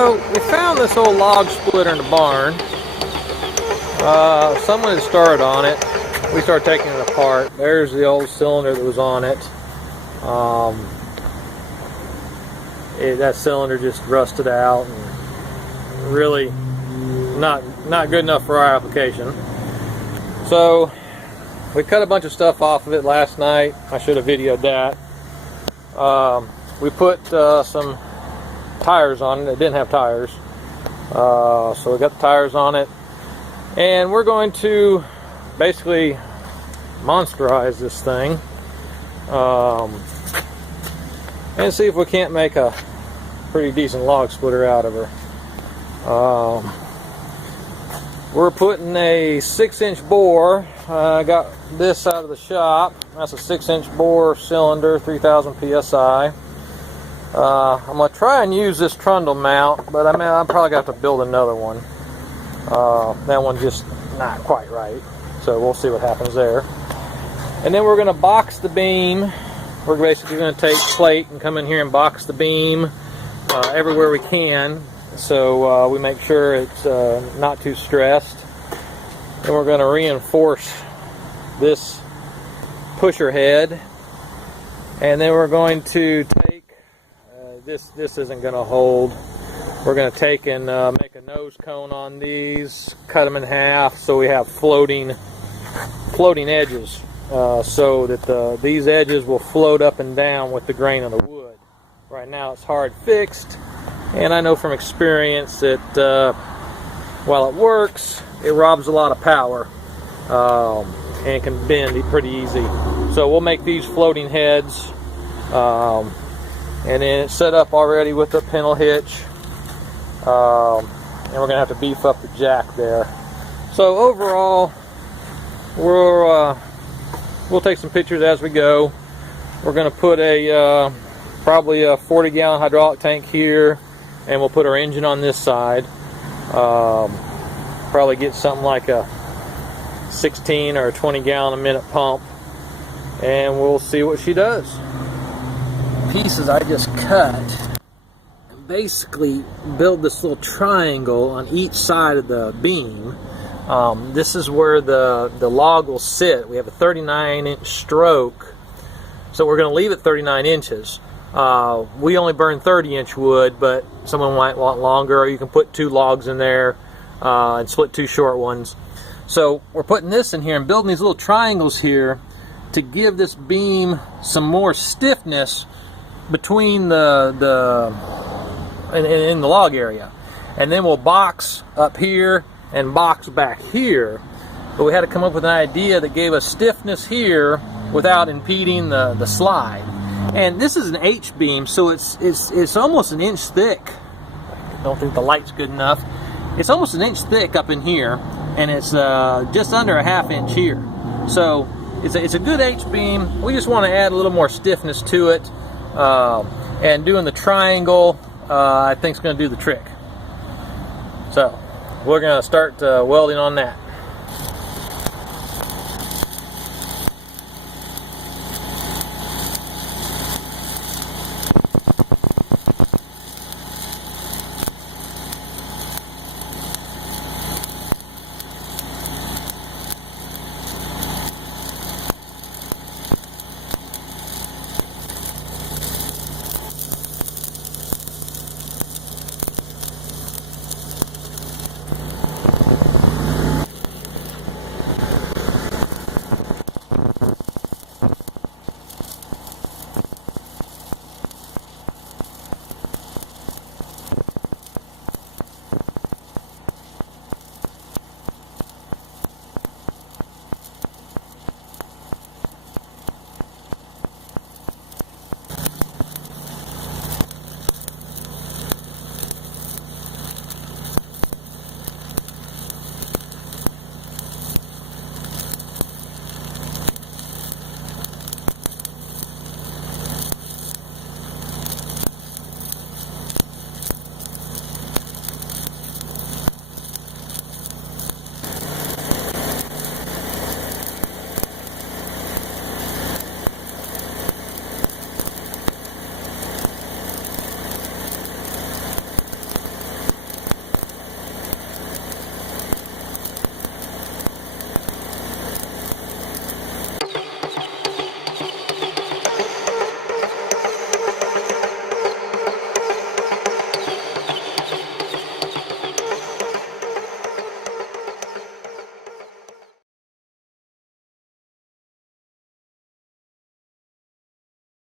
So we found this old log splitter in the barn. Someone had started on it. We started taking it apart. There's the old cylinder that was on it. That cylinder just rusted out and really not good enough for our application. So we cut a bunch of stuff off of it last night. I should have videoed that. We put some tires on it. It didn't have tires, so we got the tires on it, and we're going to basically monsterize this thing and see if we can't make a pretty decent log splitter out of her. We're putting a 6-inch bore. I got this out of the shop. That's a 6-inch bore cylinder, 3000 psi. I'm going to try and use this trundle mount, but I'm probably going to have to build another one. That one's just not quite right, so we'll see what happens there. And then we're going to box the beam. We're basically going to take plate and come in here and box the beam everywhere we can, so we make sure it's not too stressed. Then we're going to reinforce this pusher head, and then we're going to take this isn't going to hold. We're going to take and make a nose cone on these, cut them in half so we have floating edges, so that these edges will float up and down with the grain of the wood. Right now it's hard fixed, and I know from experience that while it works, it robs a lot of power, and it can bend pretty easy. So we'll make these floating heads, and then it's set up already with the pintle hitch, and we're going to have to beef up the jack there. So overall, we'll take some pictures as we go. We're going to put a probably a 40-gallon hydraulic tank here, and we'll put our engine on this side. Probably get something like a 16 or a 20-gallon a minute pump, and we'll see what she does. Pieces I just cut and basically build this little triangle on each side of the beam. This is where the log will sit. We have a 39-inch stroke, so we're going to leave it 39 inches. We only burn 30-inch wood, but someone might want longer, or you can put 2 logs in there and split 2 short ones. So we're putting this in here and building these little triangles here to give this beam some more stiffness between in the log area. And then we'll box up here and box back here. But we had to come up with an idea that gave us stiffness here without impeding the slide. And this is an H beam, so it's almost an inch thick. I don't think the light's good enough. It's almost an inch thick up in here, and it's just under a ½ inch here. So it's a good H beam. We just want to add a little more stiffness to it, and doing the triangle I think is going to do the trick. So we're going to start welding on that.